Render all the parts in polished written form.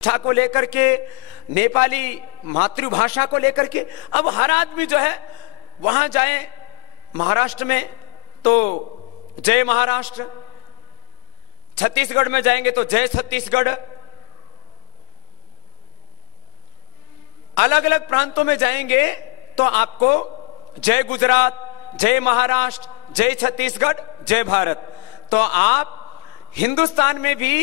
भाषा को लेकर के, नेपाली मातृभाषा को लेकर के। अब हर आदमी जो है वहां जाए महाराष्ट्र में तो जय महाराष्ट्र, छत्तीसगढ़ में जाएंगे तो जय छत्तीसगढ़, अलग अलग प्रांतों में जाएंगे तो आपको जय गुजरात, जय महाराष्ट्र, जय छत्तीसगढ़, जय भारत। तो आप हिंदुस्तान में भी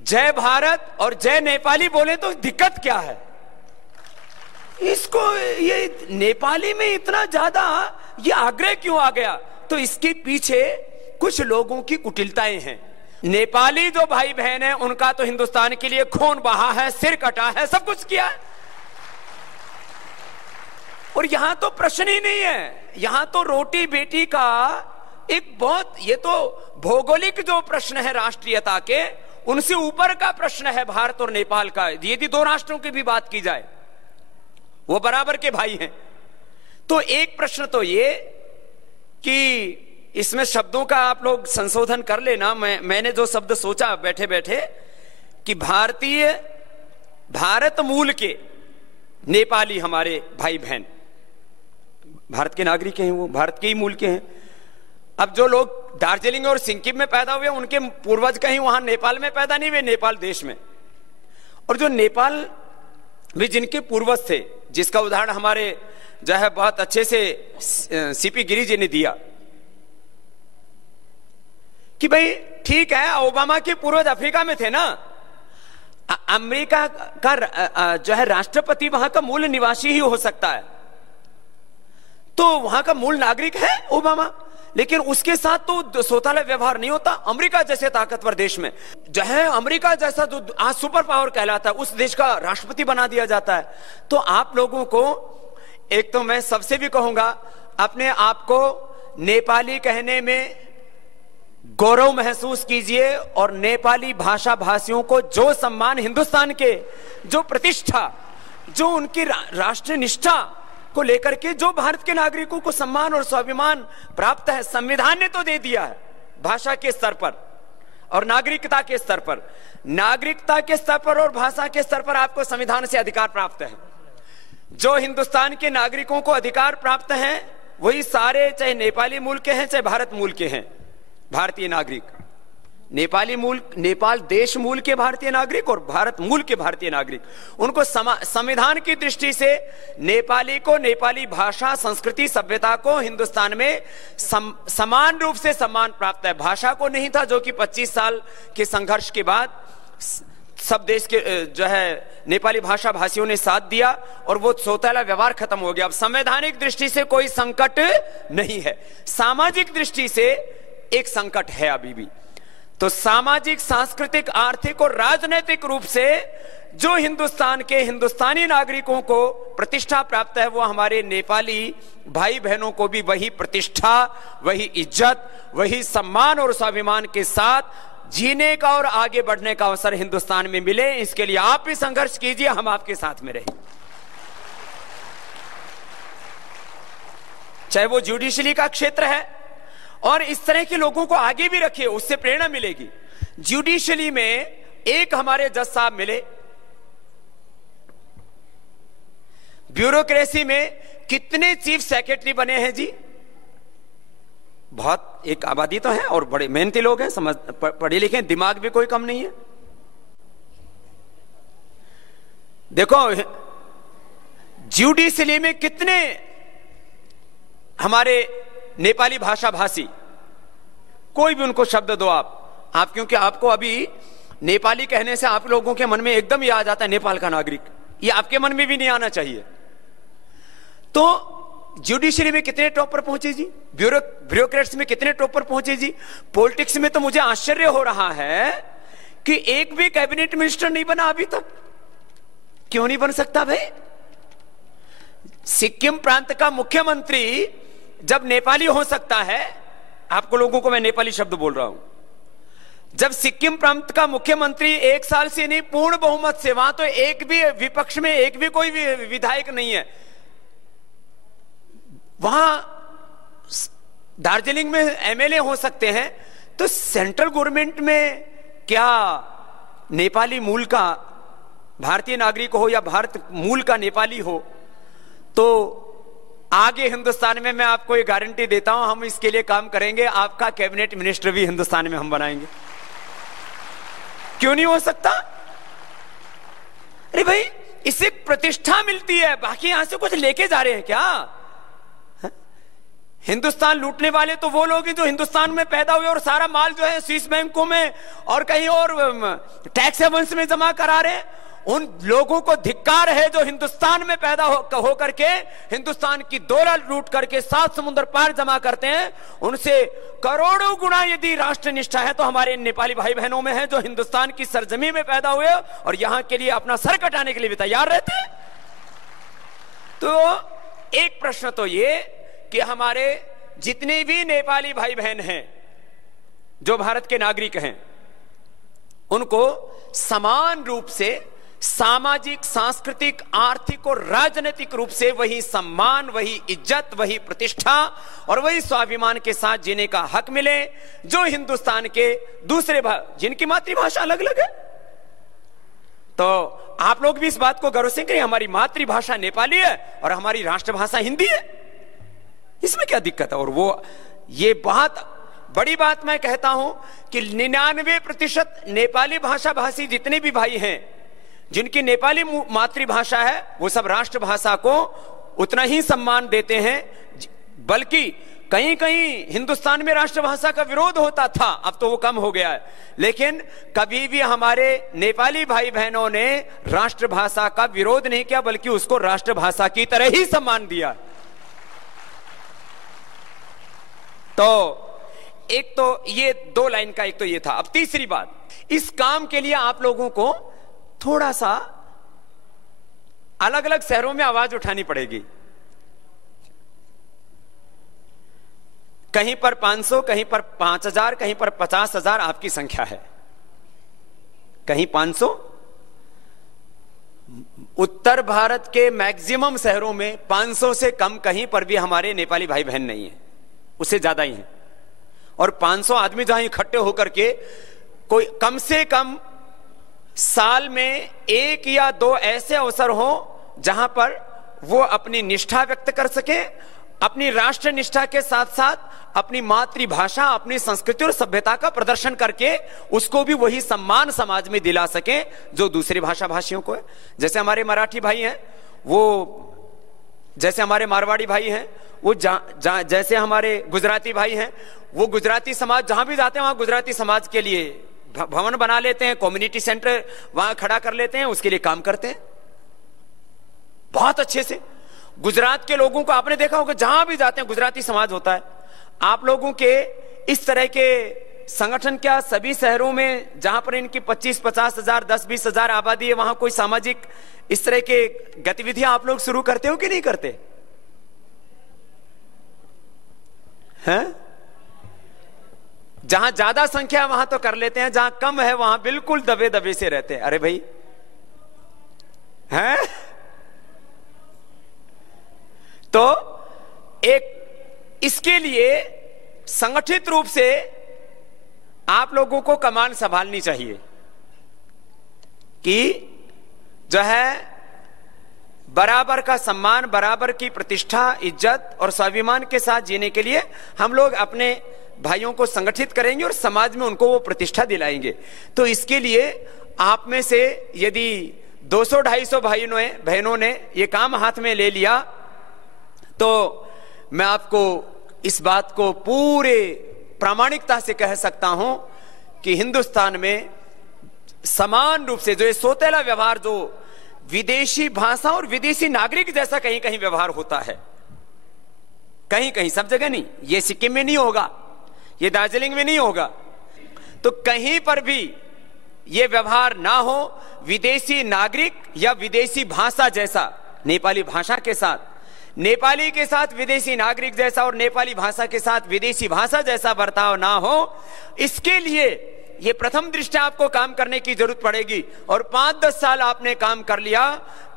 जय भारत और जय नेपाली बोले तो दिक्कत क्या है? इसको ये नेपाली में इतना ज्यादा ये आग्रह क्यों आ गया? तो इसके पीछे कुछ लोगों की कुटिलताएं हैं। नेपाली जो भाई बहन है उनका तो हिंदुस्तान के लिए खून बहा है, सिर कटा है, सब कुछ किया है, और यहां तो प्रश्न ही नहीं है। यहां तो रोटी बेटी का एक बहुत, ये तो भौगोलिक जो प्रश्न है राष्ट्रीयता के, उनसे ऊपर का प्रश्न है भारत और नेपाल का। यदि दो राष्ट्रों की भी बात की जाए, वो बराबर के भाई हैं। तो एक प्रश्न तो ये कि इसमें शब्दों का आप लोग संशोधन कर लेना। मैंने जो शब्द सोचा बैठे बैठे कि भारत मूल के नेपाली हमारे भाई बहन भारत के नागरिक हैं, वो भारत के ही मूल के हैं। अब जो लोग दार्जिलिंग और सिक्किम में पैदा हुए उनके पूर्वज कहीं वहां नेपाल में पैदा नहीं हुए, नेपाल देश में। और जो नेपाल में जिनके पूर्वज थे, जिसका उदाहरण हमारे जो है बहुत अच्छे से सीपी गिरी जी ने दिया कि भाई ठीक है, ओबामा के पूर्वज अफ्रीका में थे ना, अमेरिका का जो है राष्ट्रपति वहां का मूल निवासी ही हो सकता है, तो वहां का मूल नागरिक है ओबामा, लेकिन उसके साथ तो सौतेला व्यवहार नहीं होता। अमेरिका जैसे ताकतवर देश में जो है, अमेरिका जैसा जो आज सुपर पावर कहलाता है, उस देश का राष्ट्रपति बना दिया जाता है। तो आप लोगों को, एक तो मैं सबसे भी कहूंगा, अपने आप को नेपाली कहने में गौरव महसूस कीजिए, और नेपाली भाषा भाषियों को जो सम्मान हिंदुस्तान के, जो प्रतिष्ठा, जो उनकी राष्ट्र निष्ठा को लेकर के जो भारत के नागरिकों को सम्मान और स्वाभिमान प्राप्त है, संविधान ने तो दे दिया है भाषा के स्तर पर और नागरिकता के स्तर पर। नागरिकता के स्तर पर और भाषा के स्तर पर आपको संविधान से अधिकार प्राप्त है। जो हिंदुस्तान के नागरिकों को अधिकार प्राप्त हैं वही सारे, चाहे नेपाली मूल के हैं चाहे भारत मूल के हैं, भारतीय नागरिक। नेपाली मूल, नेपाल देश मूल के भारतीय नागरिक और भारत मूल के भारतीय नागरिक, उनको संविधान की दृष्टि से नेपाली को, नेपाली भाषा, संस्कृति, सभ्यता को हिंदुस्तान में समान रूप से सम्मान प्राप्त है। भाषा को नहीं था, जो कि 25 साल के संघर्ष के बाद सब देश के जो है नेपाली भाषा भाषियों ने साथ दिया और वो सौतेला व्यवहार खत्म हो गया। अब संवैधानिक दृष्टि से कोई संकट नहीं है, सामाजिक दृष्टि से एक संकट है अभी भी। तो सामाजिक, सांस्कृतिक, आर्थिक और राजनीतिक रूप से जो हिंदुस्तान के हिंदुस्तानी नागरिकों को प्रतिष्ठा प्राप्त है, वो हमारे नेपाली भाई बहनों को भी वही प्रतिष्ठा, वही इज्जत, वही सम्मान और स्वाभिमान के साथ जीने का और आगे बढ़ने का अवसर हिंदुस्तान में मिले। इसके लिए आप भी संघर्ष कीजिए, हम आपके साथ में रहें। चाहे वो जुडिशरी का क्षेत्र है, और इस तरह के लोगों को आगे भी रखिए, उससे प्रेरणा मिलेगी। जुडिशरी में एक हमारे जज साहब मिले, ब्यूरोक्रेसी में कितने चीफ सेक्रेटरी बने हैं जी, बहुत एक आबादी तो है और बड़े मेहनती लोग हैं, समझ पढ़े लिखे, दिमाग भी कोई कम नहीं है। देखो जुडिशरी में कितने हमारे नेपाली भाषा भाषी, कोई भी उनको शब्द दो आप, क्योंकि आपको अभी नेपाली कहने से आप लोगों के मन में एकदम ये आ जाता है नेपाल का नागरिक, ये आपके मन में भी नहीं आना चाहिए। तो जुडिशरी में कितने टॉप पर पहुंचे जी, ब्यूरोक्रेट्स में कितने टॉप पर पहुंचे जी। पॉलिटिक्स में तो मुझे आश्चर्य हो रहा है कि एक भी कैबिनेट मिनिस्टर नहीं बना अभी तक। क्यों नहीं बन सकता भाई? सिक्किम प्रांत का मुख्यमंत्री जब नेपाली हो सकता है, आपको लोगों को मैं नेपाली शब्द बोल रहा हूं, जब सिक्किम प्रांत का मुख्यमंत्री 1 साल से नहीं पूर्ण बहुमत से, वहां तो एक भी विपक्ष में एक भी कोई विधायक नहीं है, वहां दार्जिलिंग में एमएलए हो सकते हैं, तो सेंट्रल गवर्नमेंट में क्या नेपाली मूल का भारतीय नागरिक हो या भारत मूल का नेपाली हो, तो आगे हिंदुस्तान में मैं आपको ये गारंटी देता हूं, हम इसके लिए काम करेंगे, आपका कैबिनेट मिनिस्टर भी हिंदुस्तान में हम बनाएंगे। क्यों नहीं हो सकता? अरे भाई, इससे प्रतिष्ठा मिलती है, बाकी यहां से कुछ लेके जा रहे हैं क्या? हिंदुस्तान लूटने वाले तो वो लोग हैं जो हिंदुस्तान में पैदा हुए और सारा माल जो है स्विस बैंकों में और कहीं और टैक्स हेवंस में जमा करा रहे हैं। उन लोगों को धिक्कार है जो हिंदुस्तान में पैदा हो करके हिंदुस्तान की दौलत लूट करके 7 समुद्र पार जमा करते हैं। उनसे करोड़ों गुना यदि राष्ट्र निष्ठा है तो हमारे नेपाली भाई बहनों में है जो हिंदुस्तान की सरजमी में पैदा हुए और यहां के लिए अपना सर कटाने के लिए भी तैयार रहते हैं। तो एक प्रश्न तो ये कि हमारे जितने भी नेपाली भाई बहन हैं जो भारत के नागरिक हैं, उनको समान रूप से सामाजिक, सांस्कृतिक, आर्थिक और राजनीतिक रूप से वही सम्मान, वही इज्जत, वही प्रतिष्ठा और वही स्वाभिमान के साथ जीने का हक मिले जो हिंदुस्तान के दूसरे जिनकी मातृभाषा अलग अलग है। तो आप लोग भी इस बात को गर्व से करें, हमारी मातृभाषा नेपाली है और हमारी राष्ट्रभाषा हिंदी है, इसमें क्या दिक्कत है? और वो ये बहुत बड़ी बात मैं कहता हूं कि 99% नेपाली भाषा भाषी जितने भी भाई हैं जिनकी नेपाली मातृभाषा है वो सब राष्ट्रभाषा को उतना ही सम्मान देते हैं, बल्कि कहीं कहीं हिंदुस्तान में राष्ट्रभाषा का विरोध होता था, अब तो वो कम हो गया है, लेकिन कभी भी हमारे नेपाली भाई बहनों ने राष्ट्रभाषा का विरोध नहीं किया बल्कि उसको राष्ट्रभाषा की तरह ही सम्मान दिया। तो एक तो ये 2 लाइन का एक तो ये था। अब तीसरी बात, इस काम के लिए आप लोगों को थोड़ा सा अलग अलग शहरों में आवाज उठानी पड़ेगी। कहीं पर 500, कहीं पर 5000, कहीं पर 50,000 आपकी संख्या है, कहीं 500। उत्तर भारत के मैक्सिमम शहरों में 500 से कम कहीं पर भी हमारे नेपाली भाई बहन नहीं है, उससे ज्यादा ही है। और 500 आदमी जहां इकट्ठे होकर के कोई कम से कम साल में 1 या 2 ऐसे अवसर हो जहां पर वो अपनी निष्ठा व्यक्त कर सके, अपनी राष्ट्र निष्ठा के साथ साथ अपनी मातृभाषा, अपनी संस्कृति और सभ्यता का प्रदर्शन करके उसको भी वही सम्मान समाज में दिला सके जो दूसरी भाषा भाषियों को है। जैसे हमारे मराठी भाई हैं, वो जैसे हमारे मारवाड़ी भाई हैं, वो जैसे हमारे गुजराती भाई हैं, वो गुजराती समाज जहां भी जाते हैं वहां गुजराती समाज के लिए भवन बना लेते हैं, कम्युनिटी सेंटर वहां खड़ा कर लेते हैं, उसके लिए काम करते हैं बहुत अच्छे से। गुजरात के लोगों को आपने देखा होगा जहां भी जाते हैं गुजराती समाज होता है। आप लोगों के इस तरह के संगठन क्या सभी शहरों में जहां पर इनकी 25-50 हजार, 10-20 हजार आबादी है वहां कोई सामाजिक इस तरह के गतिविधियां आप लोग शुरू करते हो कि नहीं करते हैं? जहां ज्यादा संख्या है वहां तो कर लेते हैं, जहां कम है वहां बिल्कुल दबे दबे से रहते हैं। अरे भाई हैं? तो एक इसके लिए संगठित रूप से आप लोगों को कमान संभालनी चाहिए कि जो है बराबर का सम्मान, बराबर की प्रतिष्ठा, इज्जत और स्वाभिमान के साथ जीने के लिए हम लोग अपने भाइयों को संगठित करेंगे और समाज में उनको वो प्रतिष्ठा दिलाएंगे। तो इसके लिए आप में से यदि 200-250 भाइयों बहनों ने ये काम हाथ में ले लिया तो मैं आपको इस बात को पूरे प्रामाणिकता से कह सकता हूं कि हिंदुस्तान में समान रूप से जो ये सोतेला व्यवहार, जो विदेशी भाषा और विदेशी नागरिक जैसा कहीं कहीं व्यवहार होता है, कहीं कहीं, सब जगह नहीं, ये सिक्किम में नहीं होगा, ये दार्जिलिंग में नहीं होगा, तो कहीं पर भी ये व्यवहार ना हो विदेशी नागरिक या विदेशी भाषा जैसा, नेपाली भाषा के साथ नेपाली के साथ विदेशी नागरिक जैसा और नेपाली भाषा के साथ विदेशी भाषा जैसा बर्ताव ना हो, इसके लिए ये प्रथम दृष्टया आपको काम करने की जरूरत पड़ेगी, और 5-10 साल आपने काम कर लिया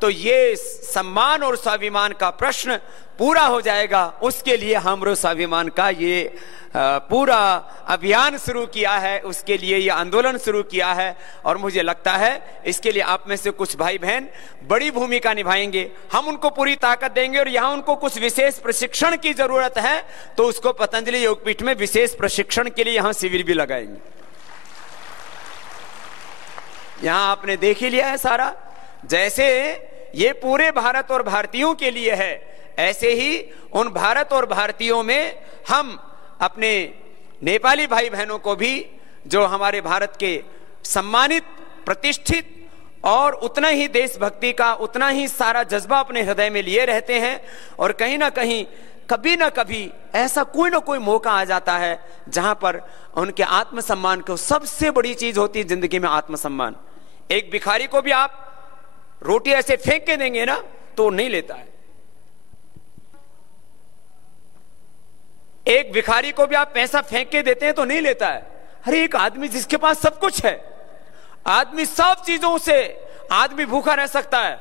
तो ये सम्मान और स्वाभिमान का प्रश्न पूरा हो जाएगा। उसके लिए हमरो स्वाभिमान का ये पूरा अभियान शुरू किया है, उसके लिए ये आंदोलन शुरू किया है, और मुझे लगता है इसके लिए आप में से कुछ भाई बहन बड़ी भूमिका निभाएंगे। हम उनको पूरी ताकत देंगे, और यहां उनको कुछ विशेष प्रशिक्षण की जरूरत है तो उसको पतंजलि योगपीठ में विशेष प्रशिक्षण के लिए यहां शिविर भी लगाएंगे। यहां आपने देख ही लिया है सारा, जैसे ये पूरे भारत और भारतीयों के लिए है, ऐसे ही उन भारत और भारतीयों में हम अपने नेपाली भाई बहनों को भी, जो हमारे भारत के सम्मानित, प्रतिष्ठित और उतना ही देशभक्ति का उतना ही सारा जज्बा अपने हृदय में लिए रहते हैं, और कहीं ना कहीं कभी ना कभी ऐसा कोई ना कोई मौका आ जाता है जहां पर उनके आत्मसम्मान को, सबसे बड़ी चीज होती है जिंदगी में आत्मसम्मान। एक भिखारी को भी आप रोटी ऐसे फेंक के देंगे ना तो नहीं लेता है। एक भिखारी को भी आप पैसा फेंक के देते हैं तो नहीं लेता है। अरे एक आदमी जिसके पास सब कुछ है, आदमी सब चीजों से, आदमी भूखा रह सकता है,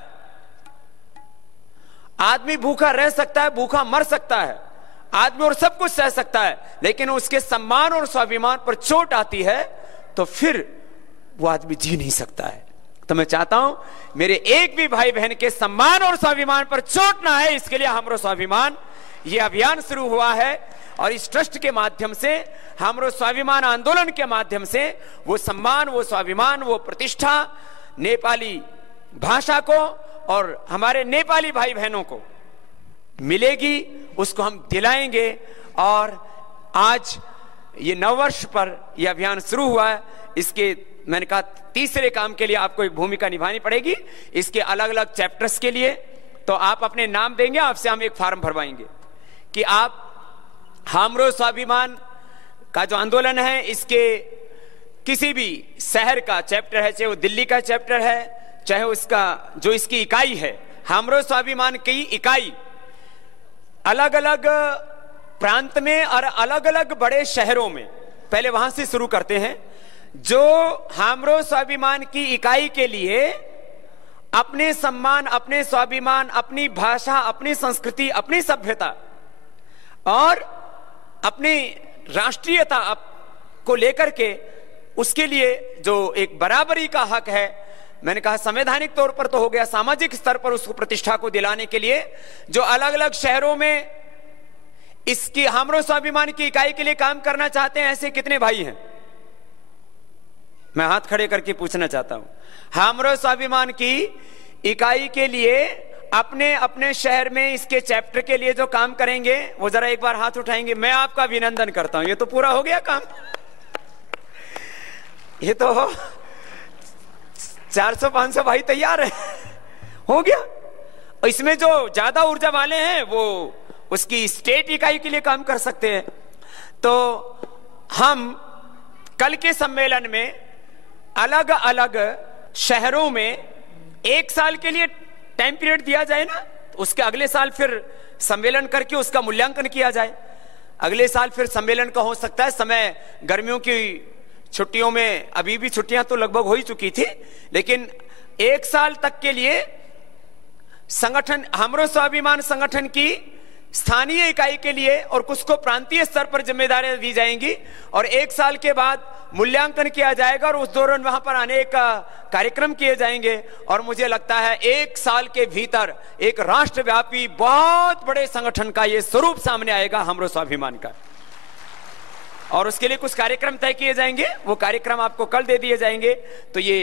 आदमी भूखा रह सकता है, भूखा मर सकता है, आदमी और सब कुछ सह सकता है, लेकिन उसके सम्मान और स्वाभिमान पर चोट आती है तो फिर वो आदमी जी नहीं सकता है। तो मैं चाहता हूं मेरे एक भी भाई बहन के सम्मान और स्वाभिमान पर चोट ना है, इसके लिए हमरो स्वाभिमान ये अभियान शुरू हुआ है, और इस ट्रस्ट के माध्यम से, हमरो स्वाभिमान आंदोलन के माध्यम से वो सम्मान, वो स्वाभिमान, वो प्रतिष्ठा नेपाली भाषा को और हमारे नेपाली भाई बहनों को मिलेगी, उसको हम दिलाएंगे। और आज ये नववर्ष पर यह अभियान शुरू हुआ है, इसके मैंने कहा तीसरे काम के लिए आपको एक भूमिका निभानी पड़ेगी। इसके अलग अलग चैप्टर्स के लिए तो आप अपने नाम देंगे, आपसे हम एक फॉर्म भरवाएंगे कि आप हमरो स्वाभिमान का जो आंदोलन है इसके किसी भी शहर का चैप्टर है, चाहे वो दिल्ली का चैप्टर है, चाहे उसका जो इसकी इकाई है, हमरो स्वाभिमान की इकाई अलग अलग प्रांत में और अलग अलग बड़े शहरों में, पहले वहां से शुरू करते हैं। जो हमरो स्वाभिमान की इकाई के लिए अपने सम्मान, अपने स्वाभिमान, अपनी भाषा, अपनी संस्कृति, अपनी सभ्यता और अपनी राष्ट्रीयता को लेकर के उसके लिए जो एक बराबरी का हक है, मैंने कहा संवैधानिक तौर पर तो हो गया, सामाजिक स्तर पर उसको प्रतिष्ठा को दिलाने के लिए जो अलग अलग शहरों में इसकी हमरो स्वाभिमान की इकाई के लिए काम करना चाहते हैं, ऐसे कितने भाई हैं? मैं हाथ खड़े करके पूछना चाहता हूं। हमरो स्वाभिमान की इकाई के लिए अपने अपने शहर में इसके चैप्टर के लिए जो काम करेंगे वो जरा एक बार हाथ उठाएंगे। मैं आपका अभिनंदन करता हूं, ये तो पूरा हो गया काम। ये तो 400-500 भाई तैयार है, हो गया। और इसमें जो ज्यादा ऊर्जा वाले हैं वो उसकी स्टेट इकाई के लिए काम कर सकते हैं। तो हम कल के सम्मेलन में अलग अलग शहरों में 1 साल के लिए टाइम पीरियड दिया जाए ना, तो उसके अगले साल फिर सम्मेलन करके उसका मूल्यांकन किया जाए। अगले साल फिर सम्मेलन का हो सकता है, समय गर्मियों की छुट्टियों में, अभी भी छुट्टियां तो लगभग हो ही चुकी थी, लेकिन 1 साल तक के लिए संगठन, हमरो स्वाभिमान संगठन की स्थानीय इकाई के लिए और कुछ को प्रांतीय स्तर पर जिम्मेदारियां दी जाएंगी, और 1 साल के बाद मूल्यांकन किया जाएगा और उस दौरान वहां पर अनेक कार्यक्रम किए जाएंगे। और मुझे लगता है 1 साल के भीतर एक राष्ट्रव्यापी बहुत बड़े संगठन का ये स्वरूप सामने आएगा हमरो स्वाभिमान का, और उसके लिए कुछ कार्यक्रम तय किए जाएंगे। वो कार्यक्रम आपको कल दे दिए जाएंगे। तो ये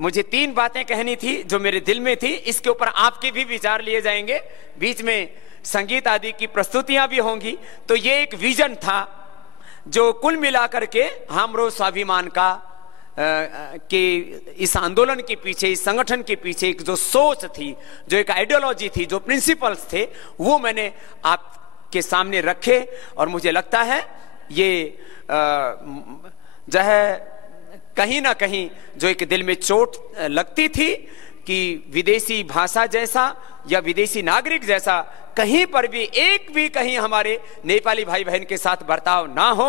मुझे 3 बातें कहनी थी जो मेरे दिल में थी, इसके ऊपर आपके भी विचार लिए जाएंगे, बीच में संगीत आदि की प्रस्तुतियां भी होंगी। तो ये एक विजन था जो कुल मिलाकर के हमरो स्वाभिमान का कि इस आंदोलन के पीछे, इस संगठन के पीछे एक जो सोच थी, जो एक आइडियोलॉजी थी, जो प्रिंसिपल्स थे, वो मैंने आपके सामने रखे। और मुझे लगता है ये जो है कहीं ना कहीं जो एक दिल में चोट लगती थी कि विदेशी भाषा जैसा या विदेशी नागरिक जैसा कहीं पर भी एक भी कहीं हमारे नेपाली भाई बहन के साथ बर्ताव ना हो,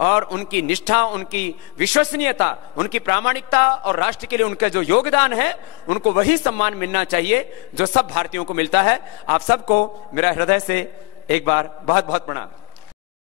और उनकी निष्ठा, उनकी विश्वसनीयता, उनकी प्रामाणिकता और राष्ट्र के लिए उनका जो योगदान है उनको वही सम्मान मिलना चाहिए जो सब भारतीयों को मिलता है। आप सबको मेरा हृदय से एक बार बहुत बहुत प्रणाम।